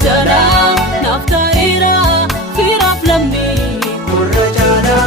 jala naftaira firaf lammi korra jala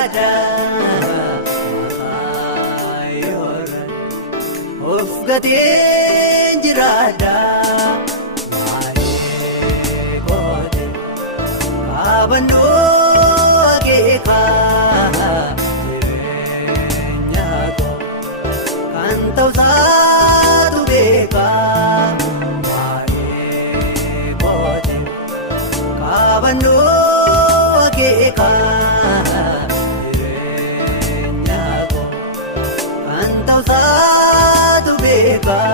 jiraadha Waaqayyoorra of gateen jiraadha baay'ee goote kaabannoo akeekaa jireenya koo kan ta'uusaatu beekaa baay'ee goote kaabannoo akeekaa jireenya koo kan ta'uusaatu beekaa.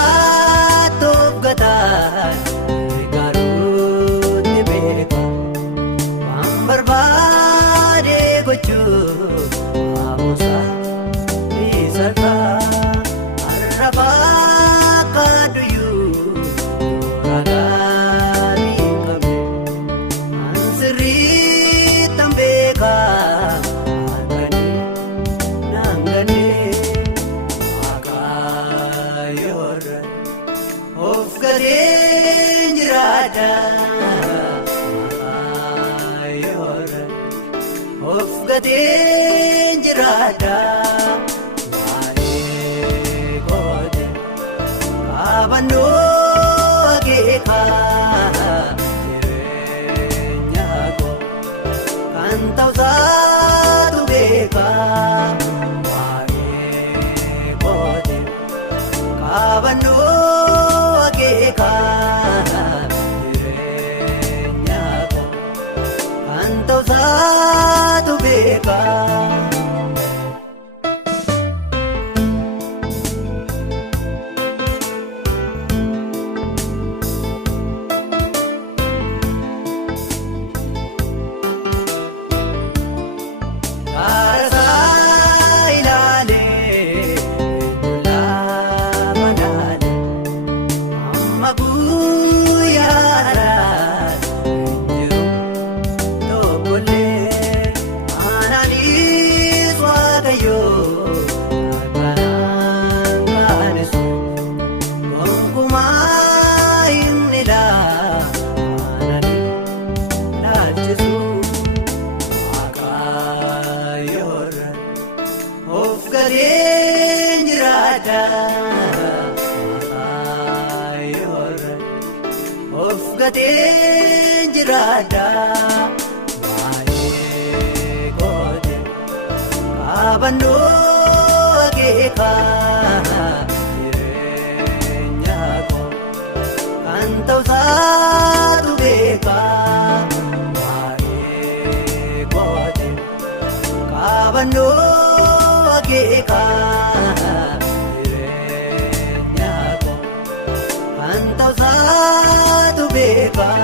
Marrasaatoof gataan garuu beeka waan barbaade gochuu hamuusa dhiisata har'afaa kaaduyuu ragaarii qabe ansirriittan beeka harkanii naanganii. Of gateen jiraadha Waaqayyoorra of gateen jiraadha baay'ee goote kaabannoo akeekaa jireenya koo kan ta'uusaatu beekaa baay'ee goote kaabannoo jireenya koo kan ta'uusaatu beekaa. Of gateen jiraadha Waaqayyoorra of gateen jiraadha baay'ee goote kaabannoo akeekaa jireenya koo kan ta'uusaatu beekaa baay'ee goote kaabannoo jireenya koo kan ta'uusaatu beekaa.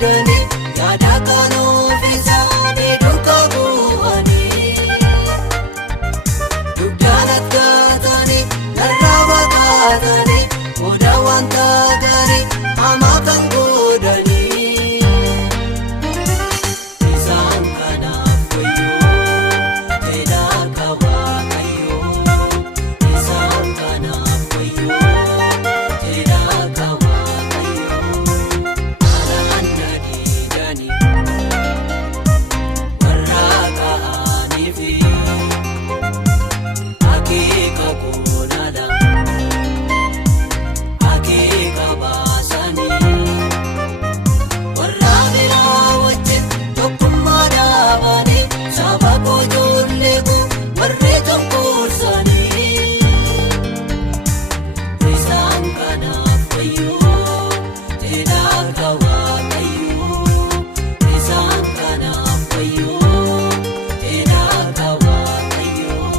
didanii yaada kan ofiisaanii duukaa bu'anii dugdaan akkaatanii narraa baqatanii odaa wanta gaarii hamaa kan godhanii isaan kanaaf wayyoo jedhaa ka Waaqayyoo isaan kanaaf wayyoo jedhaa ka Waaqayyoo anaan na diiganii warra ka'aniifi akeeka koonadha akeeka baasanii warra biraa wajjin tokkummaa dhaabanii saba koo ijoollee koo warri cunqursanii isaan kanaaf wayyoo jedhaa ka Waaqayyoo isaan kanaaf wayyoo jedhaa ka Waaqayyoo.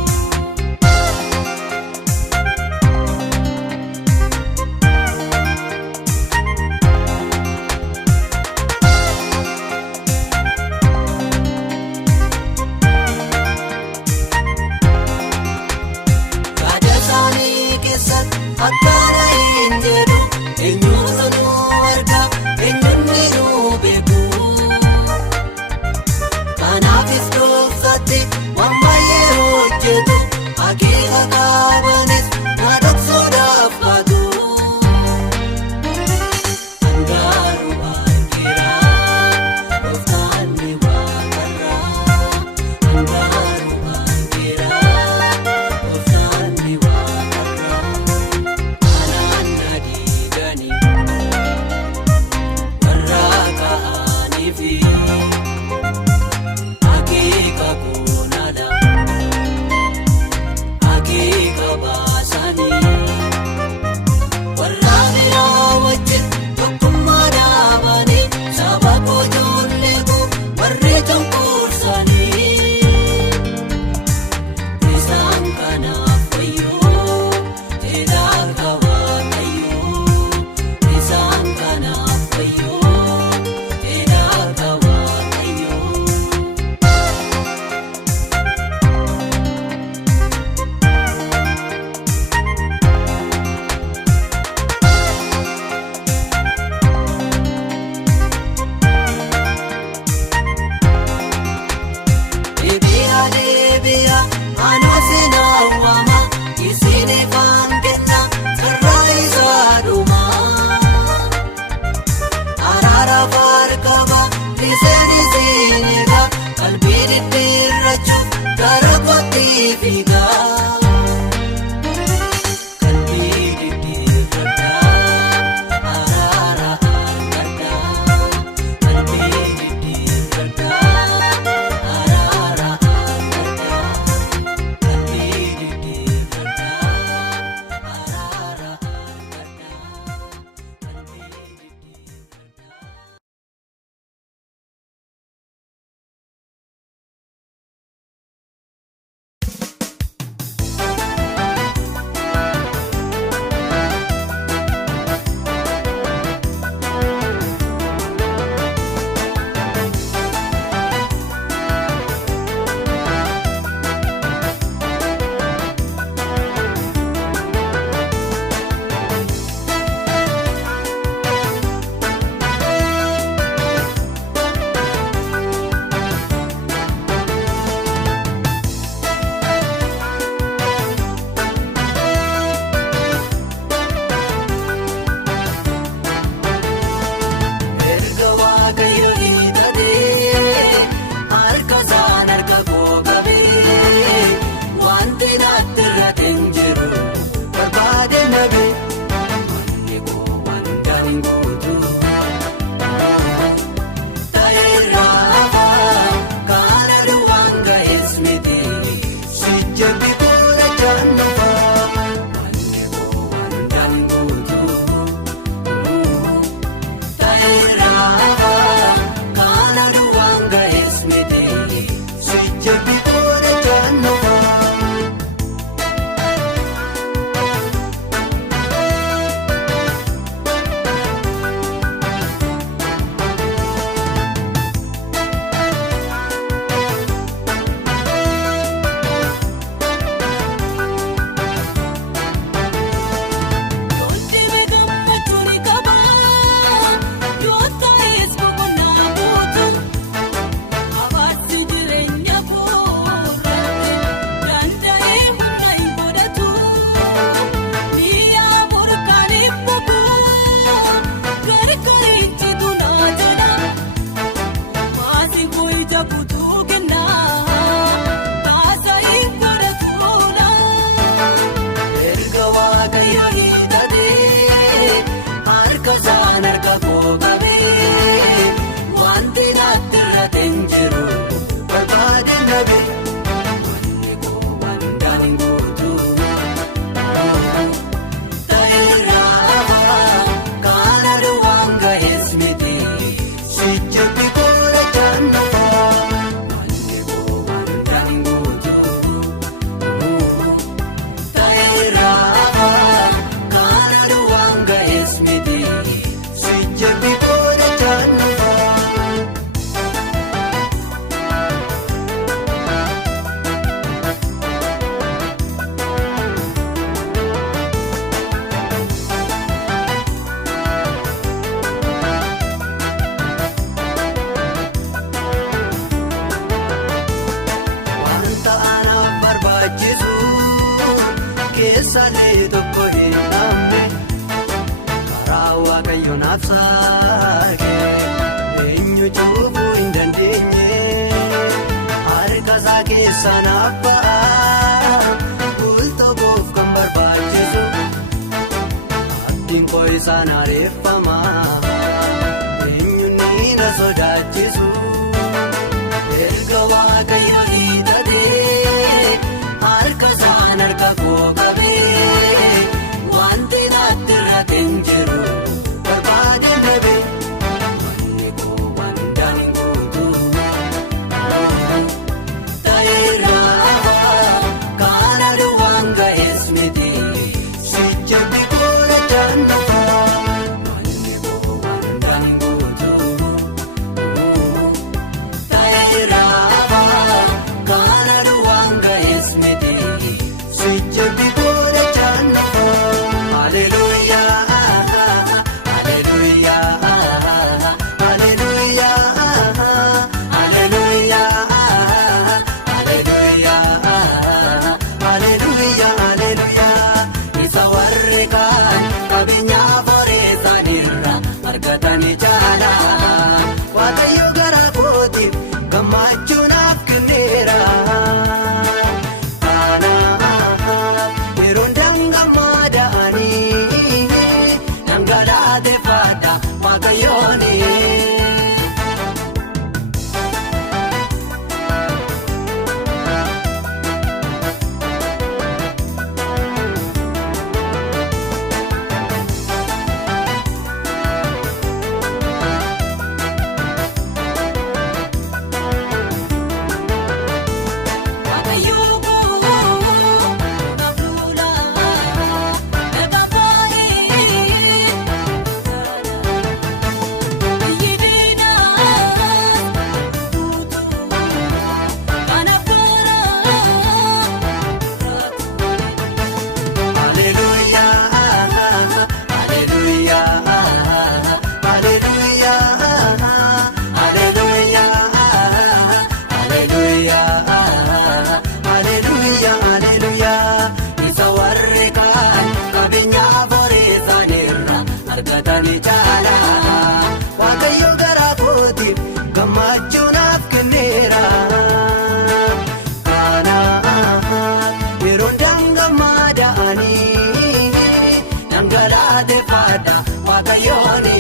Yaada isaanii keessatti akkana hin jedhu eenyutu nu arga eenyutu nu beeku kanaafis dhoksatti waan baay'ee hojjetu akeeka qabanis na dhoksuudhaaf baatu angaaru argeera gooftaan ni waaqarra angaaru argeera gooftaan ni waaqarra anaan na diiganii warra ka'aniifi akeeka koonadha akeeka baasanii warra biraa wajjin tokkummaa dhaabanii saba koo ijoollee koo warri cunqursanii isaan kanaaf wayyoo jedhaa ka Waaqayyoo isaan kanaaf wayyoo jedhaa ka Waaqayyoo. Deebi'a anoo sin hawwama isin ifaan kenna sarara isaa dhuma araaraaf harkaba iseen isin eega qalbiin dhidhiirrachuuf gara kootti fiiga qalbii dhidhiirradhaa araara argadhaa qalbii dhidhiirradhaa araara argadhaa qalbii dhidhiirradhaa araara argadhaa qalbii dhidhiirradhaa. isaallee tokko hin dhabne karaa waaqayyoon absaake eenyu cuufuu hin dandeenye harkasaa keessaa naaf ba'a bultookuuf kan barbaachisu abdiin koo isaan areeffama eenyu ni na sodaachisu erga waaqayyo hiixatee harkasaan harka koo qabee wanti naatti irratti hin jiru barbaadeen dhabee wanni koo wandaan guutuu ta'eera kana duwwaan ga'es miti sijjabbi koora jaannata wanni koo wandaan guutuu ta'eera kana duwwaan ga'es miti sijjabbi koora jaannata haleluuyaa haleluuyaa haleluuyaa haleluuyaa haleluuyaa haleluuyaa isa warri kaan qabeenyaa foreessaanirra argatanii jaala waaqayyo garaa kootiif gammachuu naaf kenneera kanaaf yeroon dangammaada'anii dhangalateeffadha waaqayyooni. Argatanii jaala waaqayyo garaa kootiif gammachuu naaf kenneera kanaaf yeroo dangammaada'anii dhangalateeffadha waaqayyooni.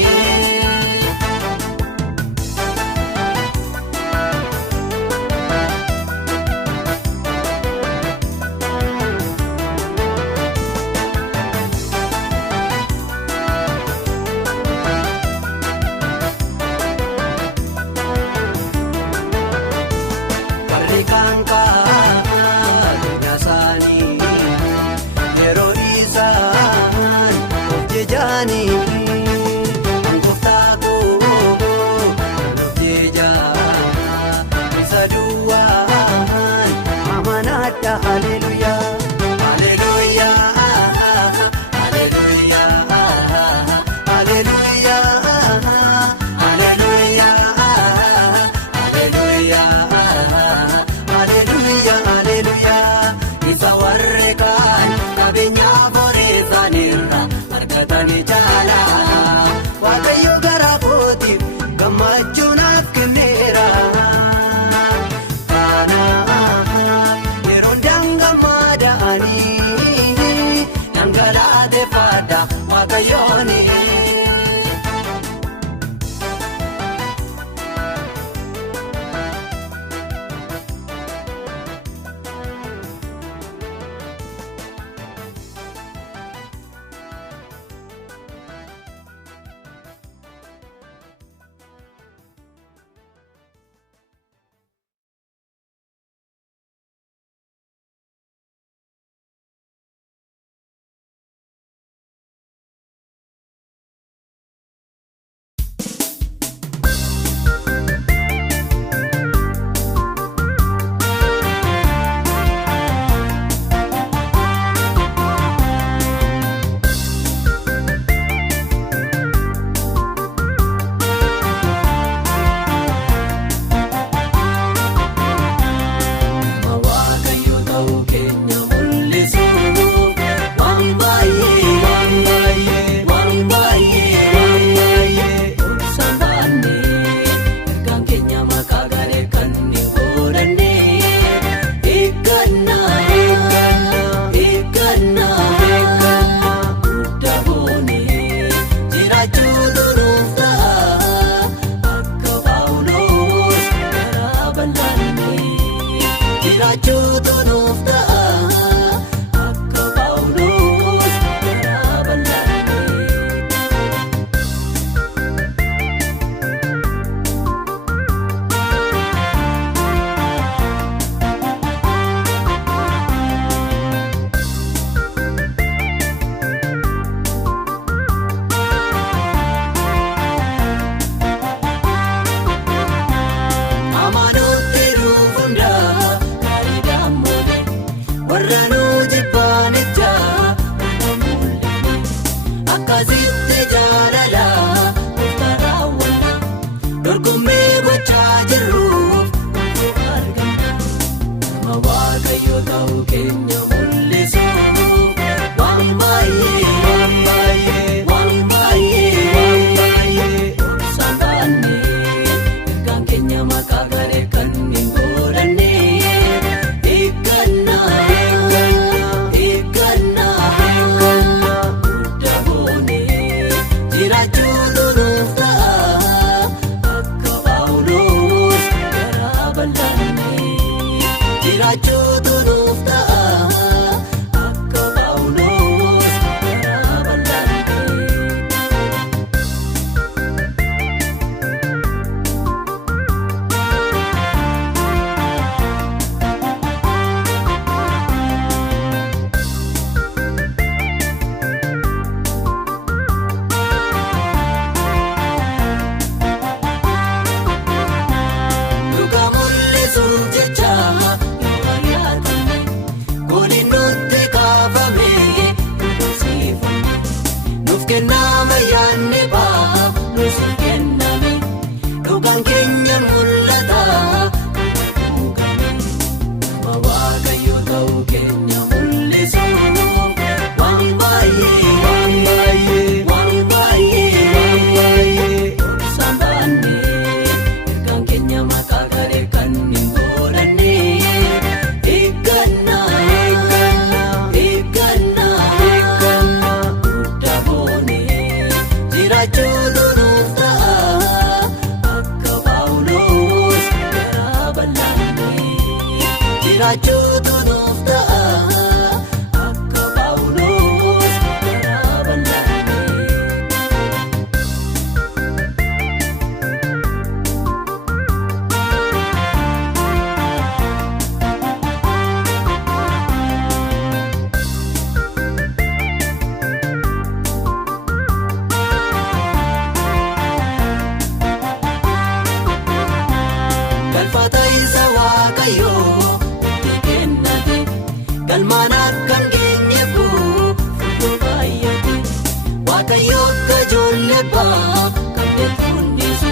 Kan kaadhina isaanii yeroo isaan of jejanii hanqoftaa koo of jejaa isa duwwaan amanaadha haleluuyaa haleluuyaa haleluuyaa haleluuyaa haleluuyaa haleluuyaa haleluuyaa isa warri kaan qabeenyaa foreessaanirra argatanii jaala waaqayyo garaa kootiif gammachuu naaf kenneera kanaaf yeroon dangammaada'anii dhangalateeffadha waaqayyooni. dorgommii gochaa jirruuf argamna. Nama Waaqayyo ta'uu keenya mul'isuuf waan baay'ee obsaan baannee ergaan keenya maqaa garee kan hin godhanne eeggannaa guddaa boonee jiraachuutu nuuf ta'a akka Phaawulos garaa bal'annee jiraachuutu nuuf ta'a akka Phaawulos garaa bal'annee. Dhuga mul'isuuf jecha yoo ari'atamne gooliin nutti kaafame barsiifame nuuf kennama yaadne ba'a nuuf kenname dhugaan keenyaan mul'ata dhuugame. Nama Waaqayyo ta'uu keenya mul'isuuf waan baay'ee obsaan baannee ergaan keenya maqaa garee kan hin godhanne eeggannaa guddaa boonee jiraachuutu nuuf ta'a akka Phaawulos garaa bal'annee jiraachuutu nuuf ta'a akka Phaawulos garaa bal'annee. Galfata isa Waaqayyoo itti kennate galmaan akka hin geenyeef furdoo baay'ate Waaqayyo akka ijoollee ba'a qabdee fundisu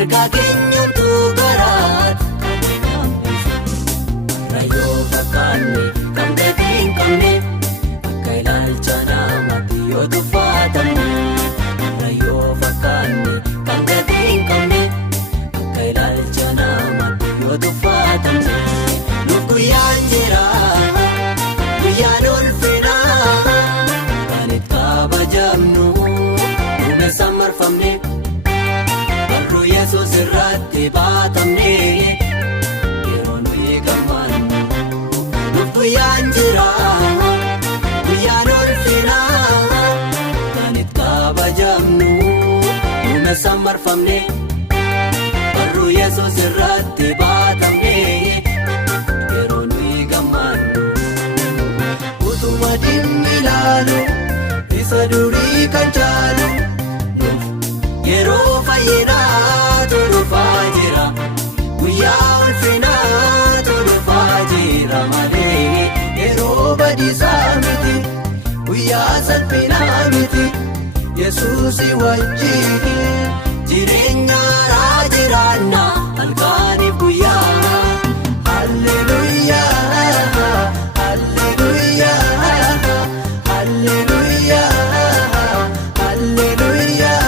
ergaa keenyatu garaatti qabdee hambisu. Har'a yoo fakkaanne qabdee hin qabne akka ilaalcha namaatti yoo tuffatamne. Har'a yoo fakkaanne qabdee hin qabne akka ilaalcha namaatti yoo tuffatamne. Nuuf guyyaan jira guyyaan ulfinaa kan itti kabajamnu duumessaan marfamne barruu Yesuus irratti baatamne yeroo nuyi gammannu. Nuuf guyyaan jira guyyaan ulfinaa kan itti kabajamnu duumessaan marfamne barruu Yesuus irratti baatamne yeroo nuyi gammannu. Utuma diinni ilaalu isa durii kan caalu nuuf yeroo fayyinaatu dhufaa jira guyyaa ulfinaatu dhufaa jira malee yeroo badiisaa miti guyyaa salphinaa miti. Yesuusi wajjin jireenya haaraa jiraanna halkaniif guyyaa. Halleluuyaa halleluuyaa halleluuyaa halleluuyaa.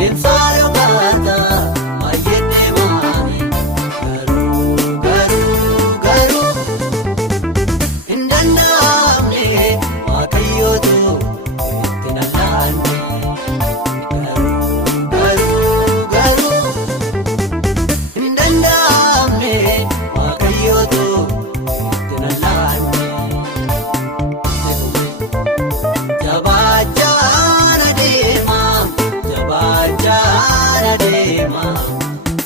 deemsaa yookaata baay'ee deemaani garuu hin danda'amne waaqayyootu itti lallaanne garuu hin danda'amne waaqayyootu itti lallaanne jabaachaan adeema jabaachaan adeema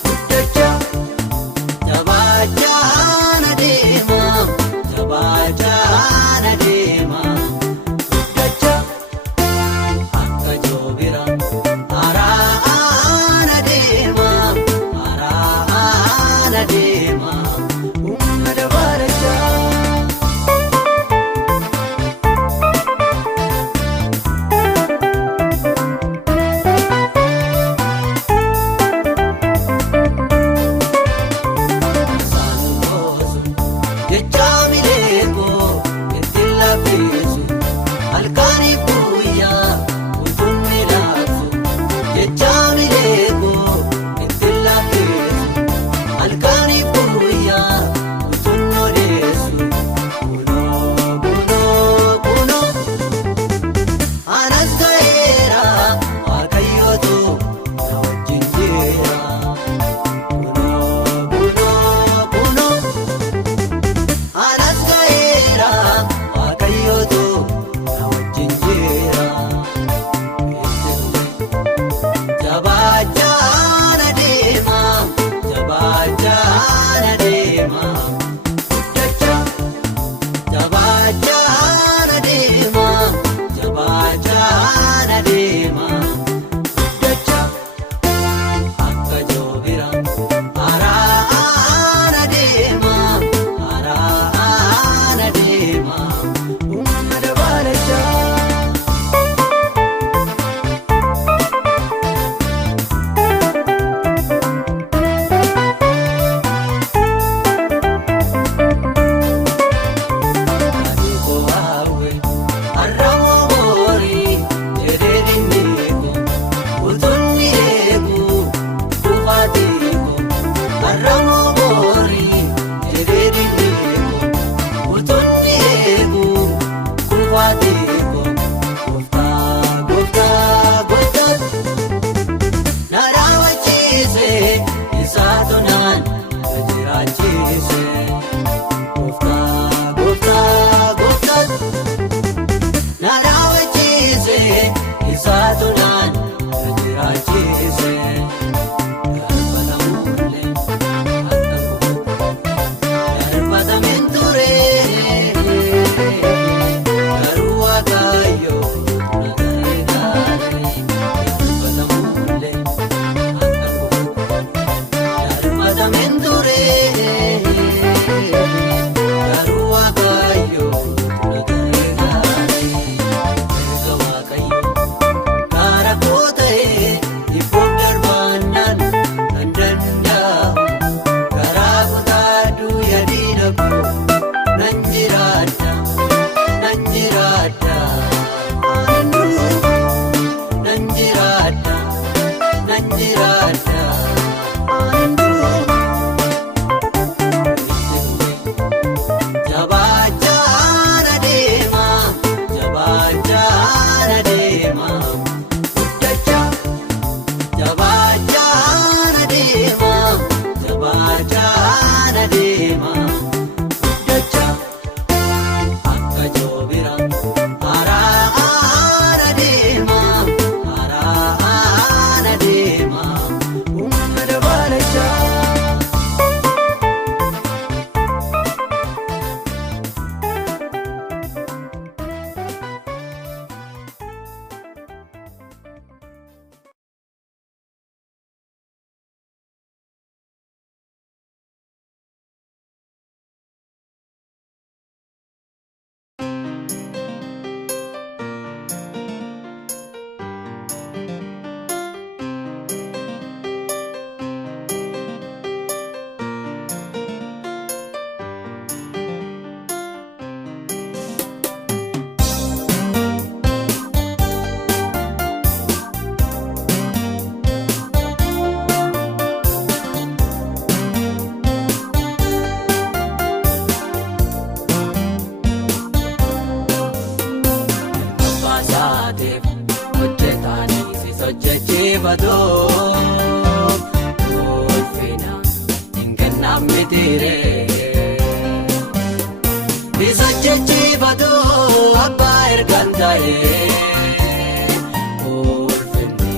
guddachaa jabaachaan adeema jabaachaan adeema guddachaa akka joobira haaraan adeema haaraan adeema humna dabalachaa. Jechaa mileekoo ittiin laaffisu halkanii guyyaa utunni laafsu jechaa mileekoo ittiin laaffisu halkanii guyyaa utunni odeessu kunoo anas ga'eera waaqayyootu na wajjin jira kunoo anas ga'eera waaqayyootu na wajjin jira jabaachaan adeema jabaachaan adeema guddachaa jabaachaan adeema jabaachaan adeema guddachaa akka joobira haaraan adeema haaraan adeema humna dabalachaa. Aduuko hawwe har'amoo boorii jedhee dinniiko utunni eegu kufaatiiko har'amoo boorii jedhee dinniiko utunni eegu kufaatiiko gooftaa na raawwachiise isaatu naan na jiraachise gooftaa na raawwachiise isaatu naan na jiraachise darbatamuullee akka darbatamin ture garuu waaqayyo na gargaare darbatamuullee akka darbatamin ture garuu waaqayyo na gargaare erga waaqayyo karaa koo ta'ee dhibboof darbaannaan kan danda'amu garaa kutaaduu yaadina koo nan jiraadha aanuu nan jiraadha aanuu jabaachaan adeema jabaachaan adeema guddachaa jabaachaan adeema jabaachaan adeema guddachaa akka joobira haaraan adeema haaraan adeema jajjabeeffatu ulfina hin kennaaf mitiire. Isa jajjabeeffatu abbaa ergaan ta'ee ulfinni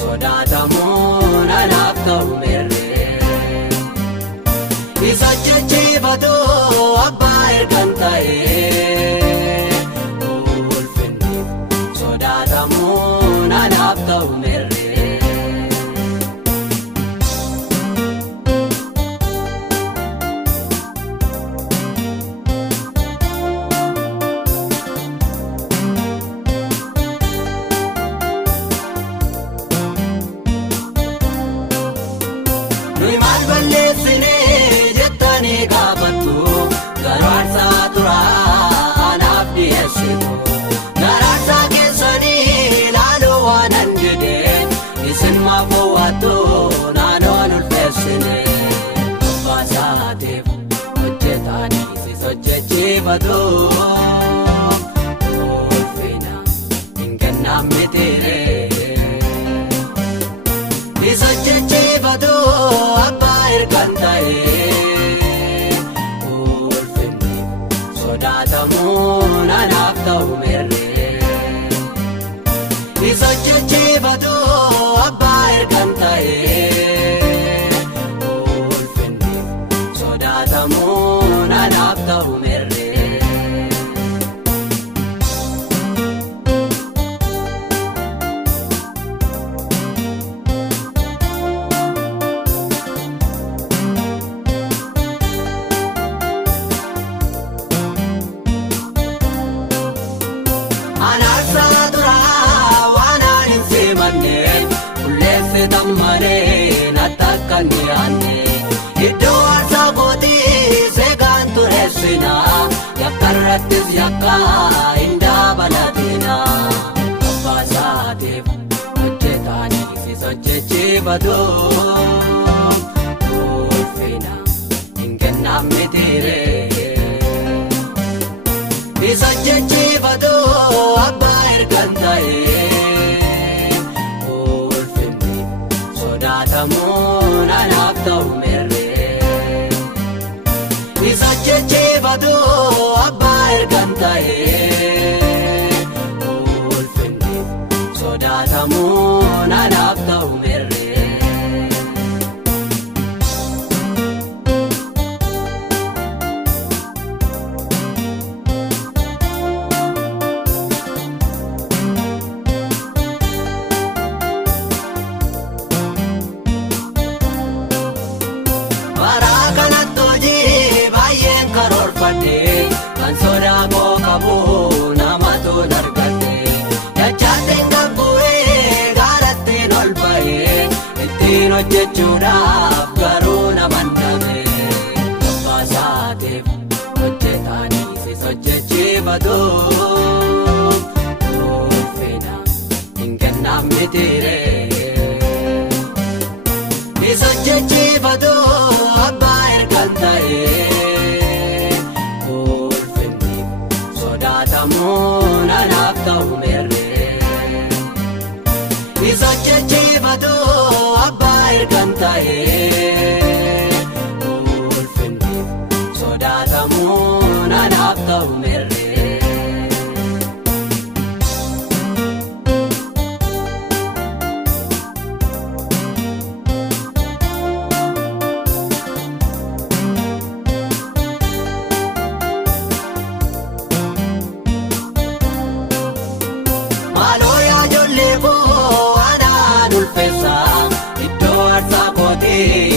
sodaatamuun anaaf ta'u merree. Isa jajjabeeffatu abbaa ergaan ta'ee ulfinni sodaatamuun anaaf ta'u merree. Nuyi maal balleessinee jettanii gaafattu garaarsaa turaa anaaf dhiyeessitu. Garaarsaa keessanii ilaaluu waan an jedheen isin maaf hawwattu naannoon ulfeessine. Baasaatiif hojjetanii sis hojjechiifatu ulfina hin kennaaf mitiire. Isa jajjabeeffatu abbaa ergaan ta'ee ulfinni sodaatamuun anaaf ta'u merree. Isa jajjabeeffatu abbaa ergaan ta'ee ulfinni sodaatamuun anaaf ta'u merree. Anaarsaa turaa waan aan hin simanne qulleessitan malee natti akka hin dhiyaanne. Iddoo aarsaa kootii seegaan tureessina yakka irrattis yakka hin dabalatina. Baasaatiif hojjetanii sis hojjechiifatu ulfina hin kennaaf mitiire. Isa jajjabeeffatu abbaa ergaan ta'ee ulfinni sodaatamuun anaaf ta'u merree. Isa jajjabeeffatu abbaa ergaan ta'ee ulfinni sodaatamuun anaaf ta'u merree. Baraa kanatti hojii baay'een karoorfadhe kan sodaa koo qabu namatu argadhe. Dachaatiin gabbu'ee gaarattiin ol ba'ee ittiin hojjechuudhaaf garuu naman dhabe. Baasaatiif hojjetanii sis hojjechiifatu ulfina hin kennaaf mitiire. Isa jajjabeeffatu abbaa ergaan ta'ee ulfinni sodaatamuun anaaf ta'u merree. Isa jajjabeeffatu abbaa ergaan ta'ee ulfinni sodaatamuun anaaf ta'u merree. Maaloo yaa ijoollee koo anaan ulfeessa iddoo aarsaa kootii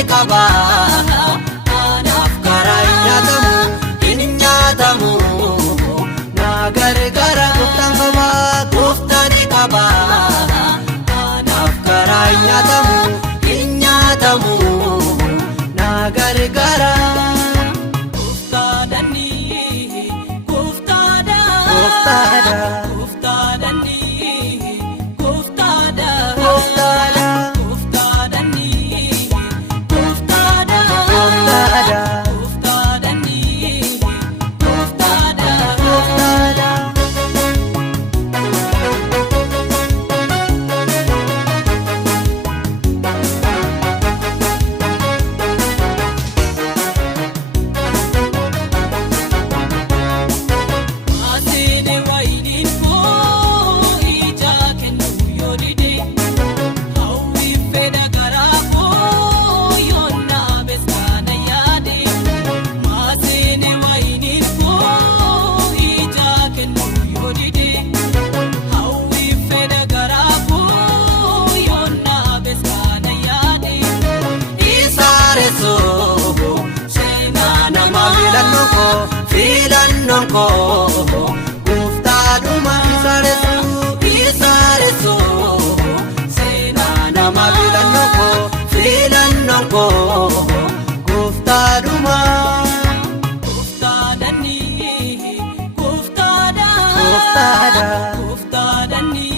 ni qaba anaaf karaa hin nyaatamu hin nyaatamu na gargaara gooftaan qaba gooftaan ni qaba anaaf karaa hin nyaatamu hin nyaatamu na gargaara Gooftaadhaani gooftaadha gooftaadha gooftaadhaani gooftaadha gooftaadha gooftaadhaani gooftaadha gooftaadha gooftaadhaani gooftaadha gooftaadha Asene wainiin koo ija kennu yoo dide hawwi fedha garaa koo yoo naabees kana yaade Asene wainiin koo ija kennu yoo dide hawwi fedha garaa koo yoo naabees kana yaade Isaareso seenaa nama filannoon koo gooftaadhuma isaareso isaareso seenaa nama filannoon koo gooftaadhuma Gooftaadhaani gooftaadha gooftaadha gooftaadhaani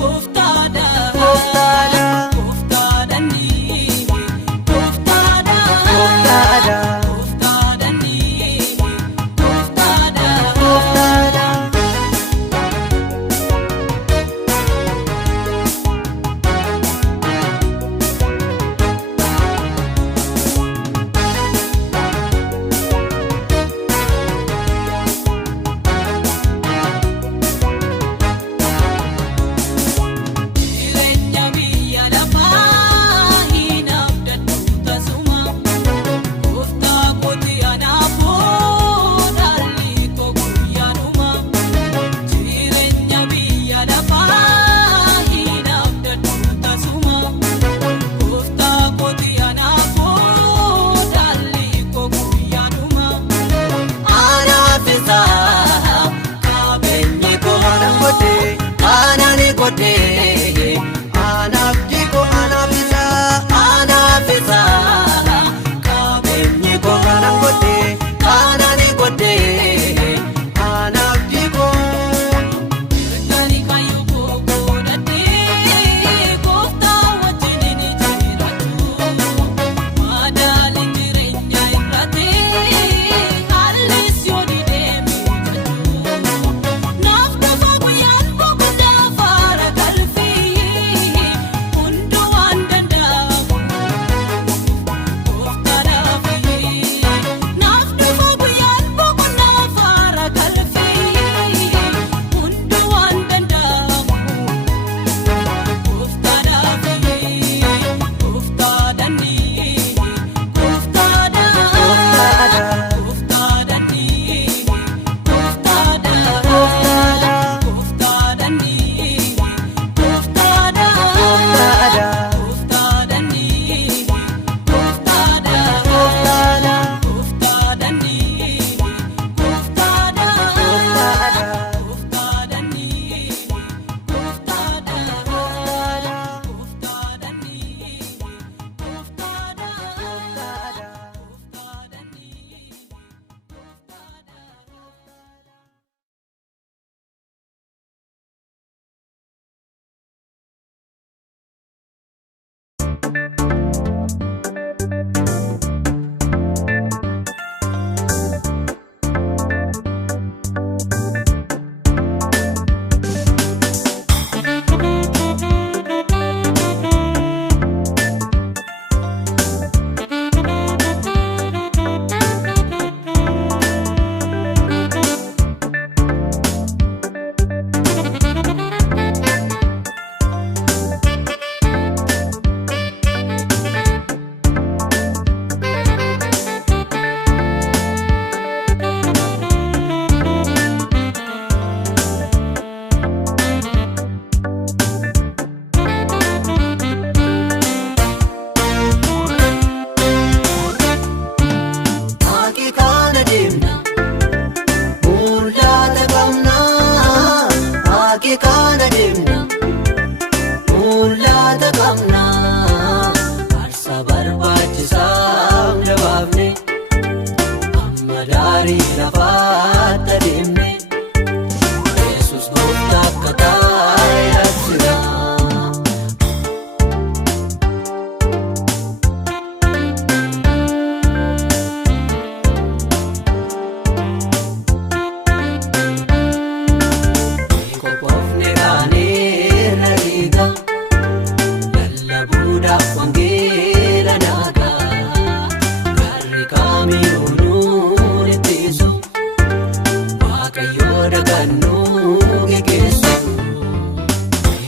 gooftaadha gooftaadha gooftaadhaani gooftaadha gooftaadha gooftaadhaani gooftaadha gooftaadha buudaaf wangeela naagaa garri kaamiyyuu nuun ittisu Waaqayyoo dhagannuu geggeessu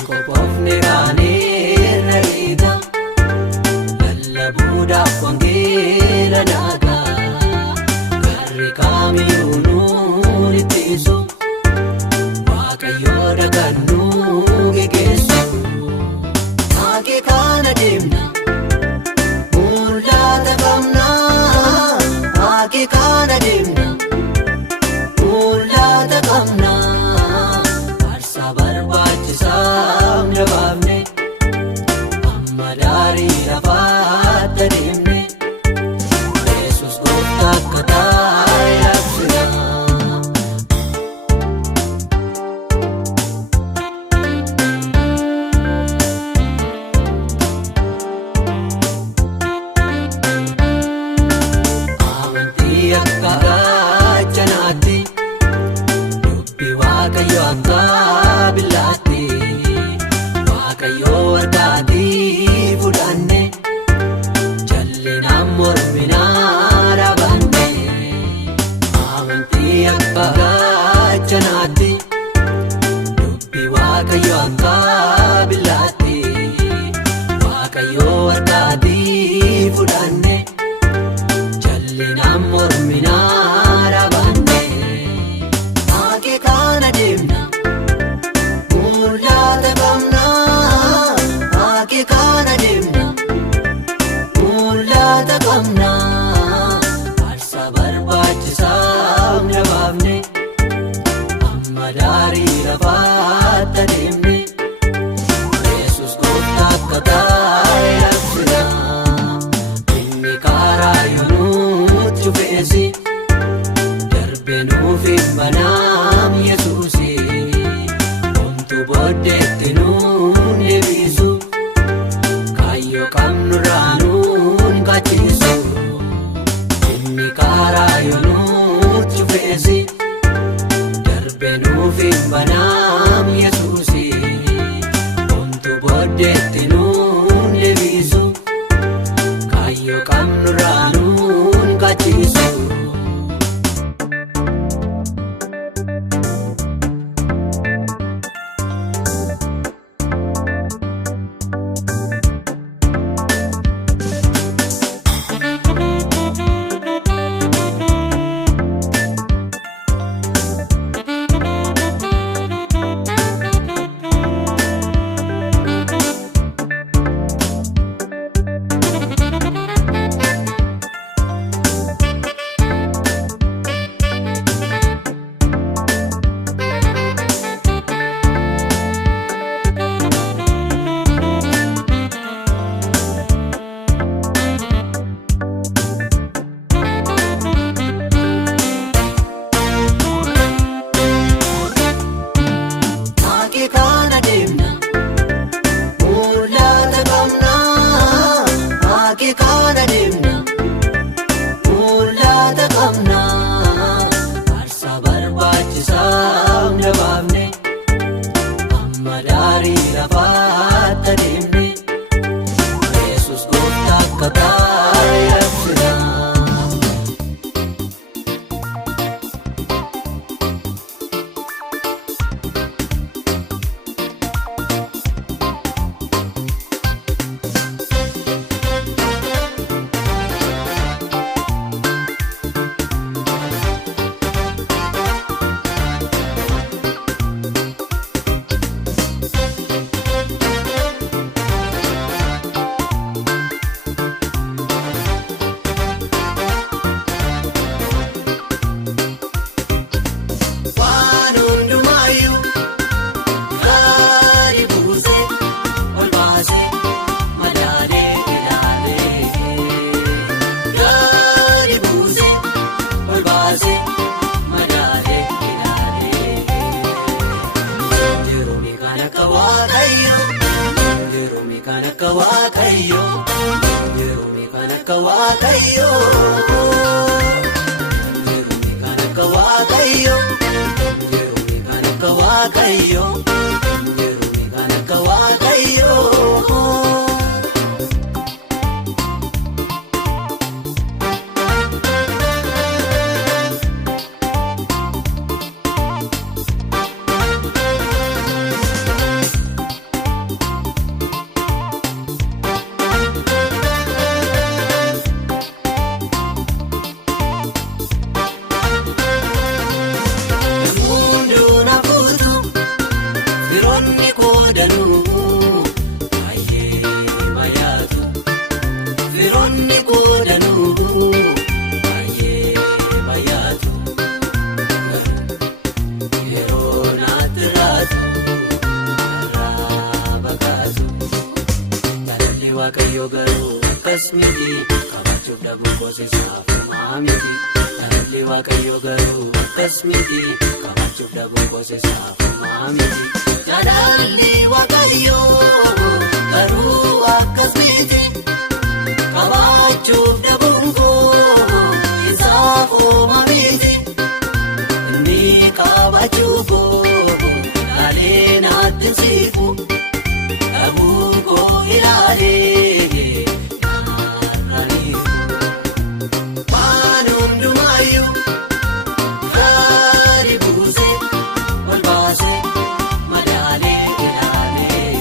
qophoofne raaneerra eega lallabuudhaaf wangeela naagaa garri kaamiyyuu nuun ittisu Waaqayyoo dhagannuu geggeessu Akee kana deemna mul'ata qabna Akee kana deemna mul'ata qabna Aarsaa barbaachisaa dabaafne amma daarii lafaatti adeemne Yesuus gooftaa akka taa'e labsina Akka gaachanaatti dubbii Waaqayyoo akka billaatti Waaqayyoo harkaatii fudhanne jallinaan morminaa dhaabanne amantii akka gaachanaatti dubbii Waaqayyoo akka billaatti Waaqayyoo harkaatii fudhanne jallinaan morminaa dhaabanne Akee kana deemna mul'ata qabna Akee kana deemna mul'ata qabna Aarsaa barbaachisaa dabaafne amma daarii lafaatti adeemne Yesuus gooftaa akka taa'e labsina inni karaa yoonuu Feesi darbee nuuf banaam Yesuusi homtuu booddeetti nuun deebisu kaayyoo qabnurraa nuun kachiisu inni karaa yoonuu feesi darbee nuuf banaam Yesuusi homtuu booddeetti nuun deebisu kaayyoo qabnurraa nuun kachiisu waaqayyo garuu akkas miti qabaachuuf dhabuun koosisaaf homaa miti. Jaalalli waaqayyo garuu akkas miti qabaachuuf dhabuun koosisaaf homaa miti. Jaalalli waaqayyo garuu akkas miti qabaachuuf dhabuun koosisaaf homaa miti. Inni qabaachuuf laalee naatti siifu. Abuko ilaalee naarraniiru waanum dumayu gadi buusee ol baasee madaalee ilaalee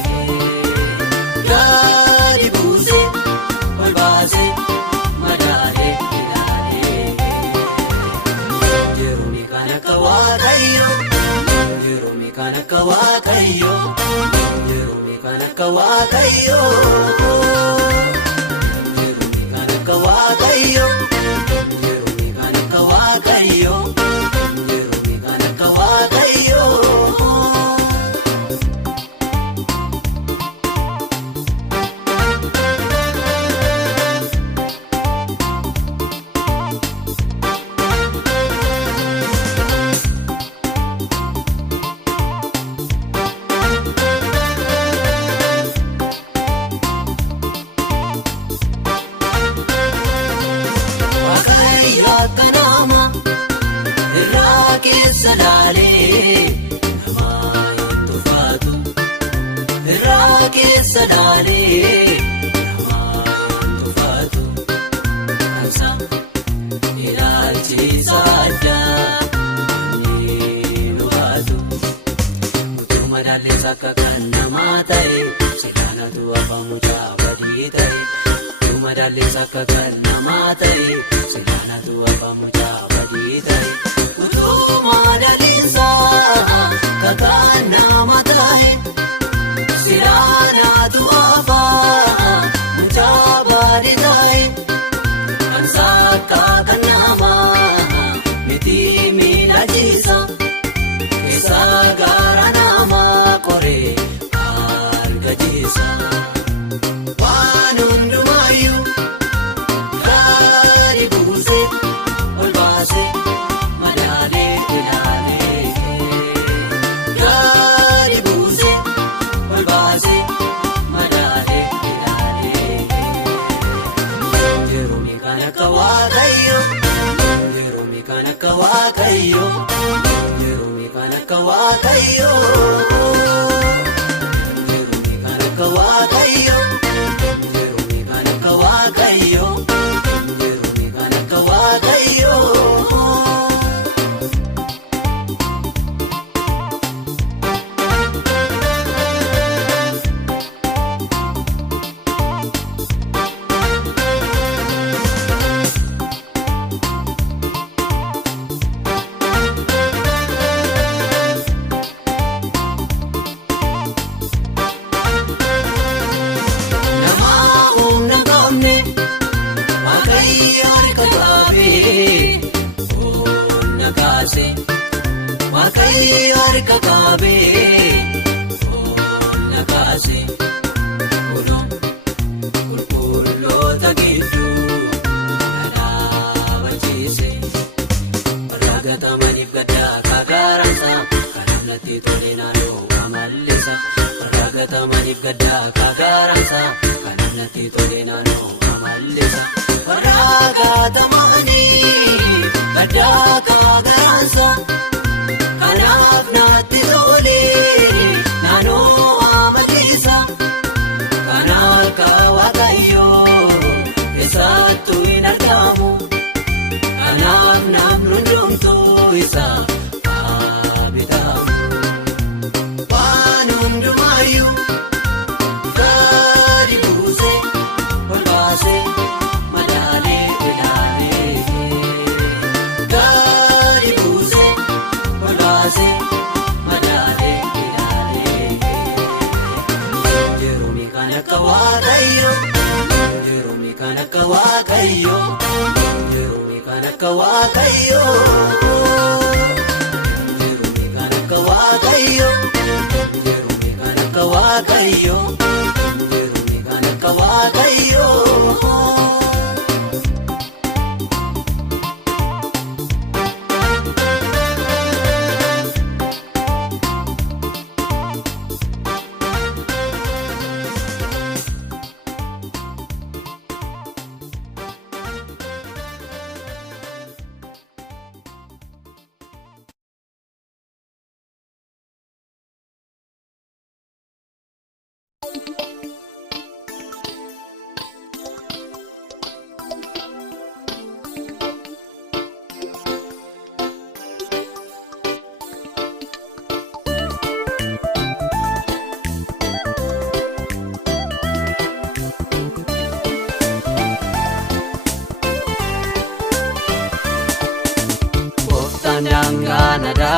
gadi buusee ol baasee madaalee ilaalee yeroomi kan akka waaqayyo yeroomi kan akka waaqayyo. Kanaka waaqayyo, yeroomi kanaka waaqayyo, yeroomi kanaka waaqayyo, yeroomi kanaka waaqayyo. Kanama irraa keessa laalee namaa hin tufaatu irraa keessa laalee namaa hin tufaatu kansa ilaalchiisa addaa inni nufaatu utuu madaalleessa akka kan namaa ta'e silaanatu afamu jaabadii ta'e. Madaalleessa akka kan namaa ta'e silaanatu afamu jaabadii ta'e. Utuu madaalleessa akka kan namaa ta'e silaanatu afamu jaabadii ta'e. Kan saakka kan namaa miti miidhagisa keessa gaara namaa koree argachiisa. Yeroomi kanaka waaqayyo, yeroomi kanaka waaqayyo, yeroomi kanaka waaqayyo, yeroomi kanaka waaqayyo. Waaqayyo harka qabee ol kaasee kunuun qulqulloota gidduu dhadhaabachiisee barraagatamaniif gaddaa kaagaransa kan natti tole naannoo amallisa barraagatamaniif gaddaa kaagaransa kan natti tole naannoo amallisa barraagatamaniif gaddaa kaagaransa. Kanaaf naatti tolee naannoo amallisa kanaaf waaqayyo eessattu hin argamu kanaaf namni hundumtuu isa abitamu waan hundumayyuu gadi buusee ol baasee madaalee ilaalee gadi buusee. Madaalee ilaalee yeroomi kanaka waaqayyo, yeroomi kanaka waaqayyo, yeroomi kanaka waaqayyo, yeroomi kanaka waaqayyo, yeroomi kanaka waaqayyo, yeroomi kanaka waaqayyo.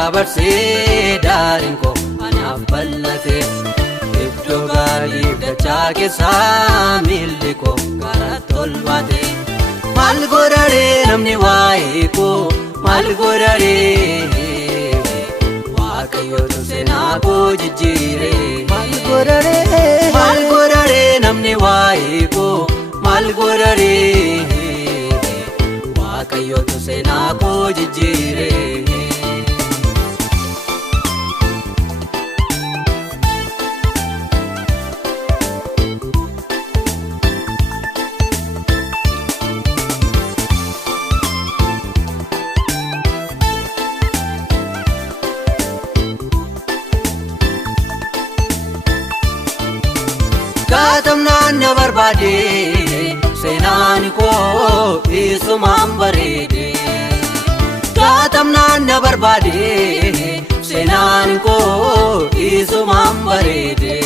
dabarsee daariin koo anaaf bal'ate. Iddoo gaarii dachaa keessaa miilli koo garatti ol baate. Maal godharee namni waa'ee koo maal godharee Waaqayyootu seenaa koo jijjiire. Maal godharee namni waa'ee koo maal godharee Waaqayyootu seenaa koo jijjiire. Gaatamnaan na barbaade seenaan koo isumaan bareede. Gaatamnaan na barbaade seenaan koo isumaan bareede.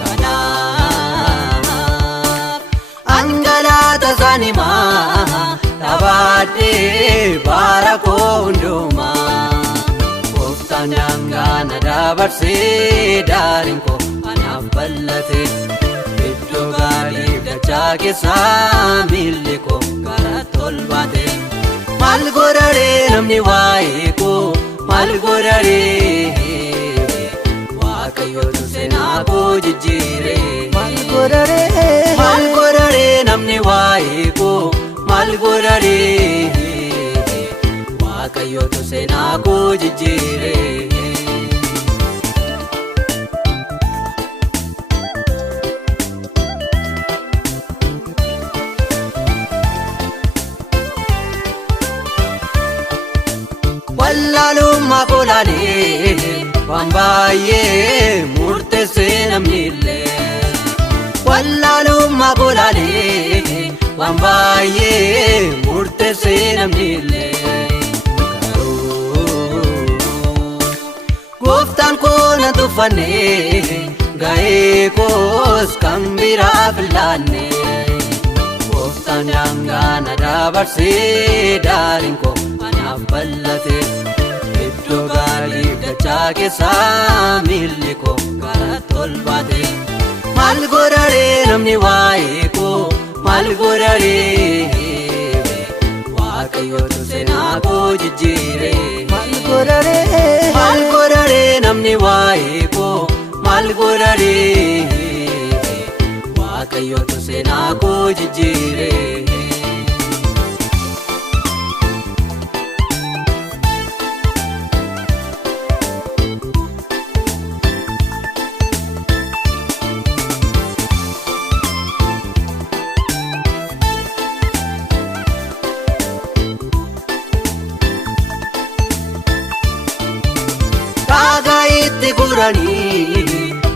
Kanaaf angalaata saanimaa dhabaadhee baara koo hundumaa. Gooftaan daangaa na dabarsee daariin koo anaaf bal'ate. Iddoo gaarii dachaa keessaa miilli koo garatti ol baate. Maal godharee namni waa'ee koo maal godharee Waaqayyootu seenaa koo jijjiire. Maal godharee namni waa'ee koo maal godharee Waaqayyootu seenaa koo jijjiire. Wallaalummaa koo laalee waan baay'ee murteessee namni illee. Wallaalummaa koo laalee waan baay'ee murteessee namni illee. Garuu Gooftaan koo na tuffannee ga'ee koos kan biraaf hin laanne. Gooftaan daangaa na dabarsee daariin koo anaaf bal'ate. Iddoo gaarii dachaa keessaa miilli koo garatti ol baate. Maal godharee namni waa'ee koo maal godharee Waaqayyootu seenaa koo jijjiire. Maal godharee namni waa'ee koo maal godharee Waaqayyootu seenaa koo jijjiire.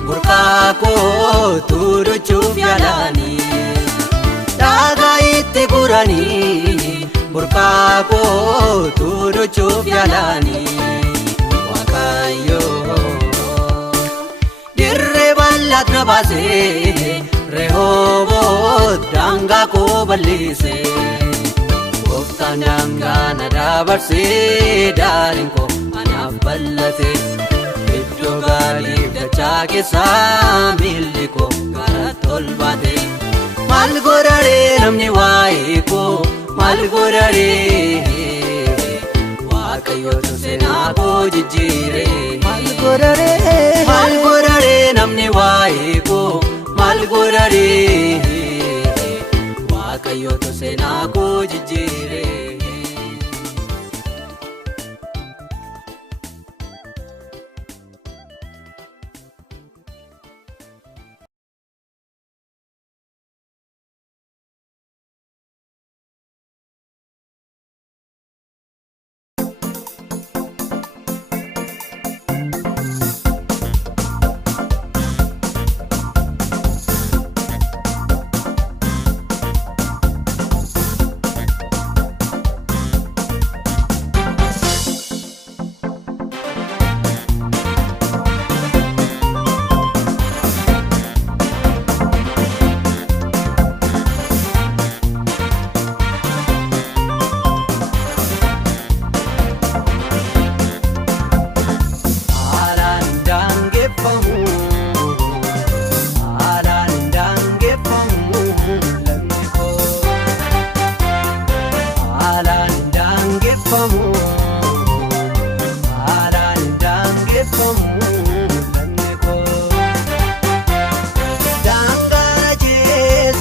Burqaa koo tuuduchuuf yaalanii. Dhaagaa itti guranii burqaa koo tuuduchuuf yaalanii. Waaqayyoo dirree bal'aat na baasee Rehooboot daangaa koo bal'isee. Gooftaan daangaa na dabarsee daariin koo anaaf bal'ate. Iddoo gaarii dachaa keessaa miilli koo garatti ol baate. Maal godharee namni waa'ee koo maal godharee Waaqayyootu seenaa koo jijjiire. Maal godharee namni waa'ee koo maal godharee Waaqayyootu seenaa koo jijjiire.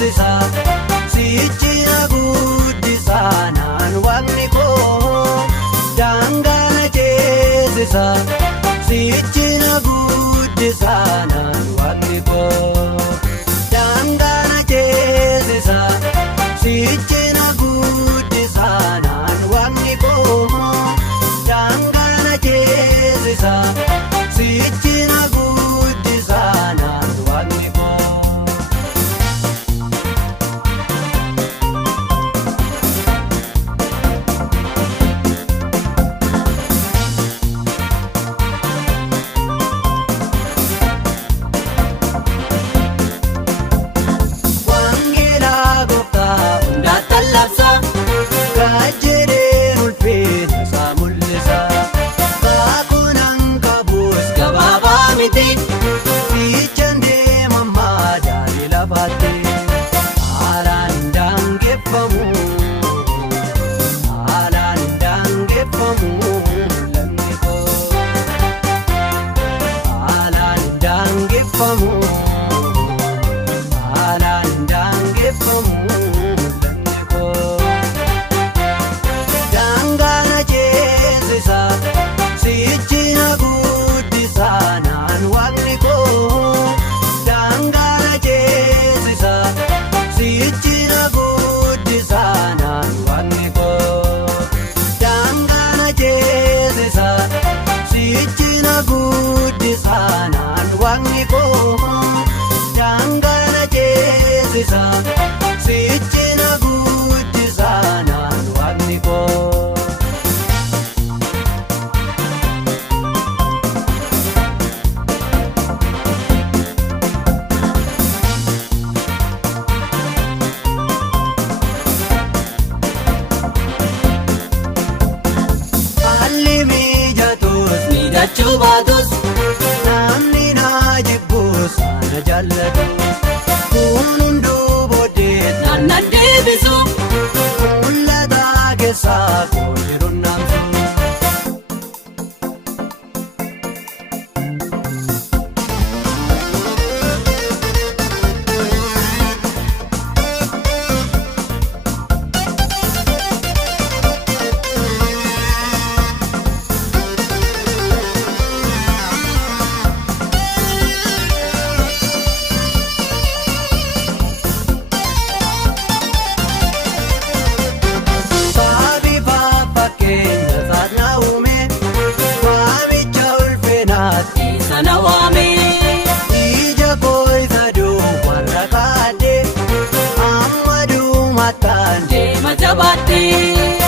geessisa sichi na guddisa naan waaqni koo daangaa na geessisa sichi na guddisa naan waaqni koo daangaa na geessisa sichi na guddisa naan waaqni koo daangaa na geessisa sichi na guddisa naan waaqni koo. Wangeelaa gooftaa hundaatti labsa gaajjereen ulfina isaa mul'isa baakun hanqabuus gabaabaa miti fiichaan deeman maadaalee lafaatti haalaan hin daangeffamu haalaan hin daangeffamu lammi koo haalaan hin daangeffamu. Haalaan hin daangeffamu lammi koo daangaa na geessisa sichi na guddisa naan waaqni koo daangaa na geessisa sichi na guddisa naan waaqni koo daangaa na geessisa sichi na guddisa naan waaqni koo daangaa na geessisa sichi na guddisa naan waaqni koo. Haalli mijatus mijachuu baatus namni na jibbus na jaallatu kun hunduu booddee naan deebisu mul'ata keessaa koo jiru naamsu. Sana waame ija koo isa duwwaarra kaadde amma duumataan deema jabaadde.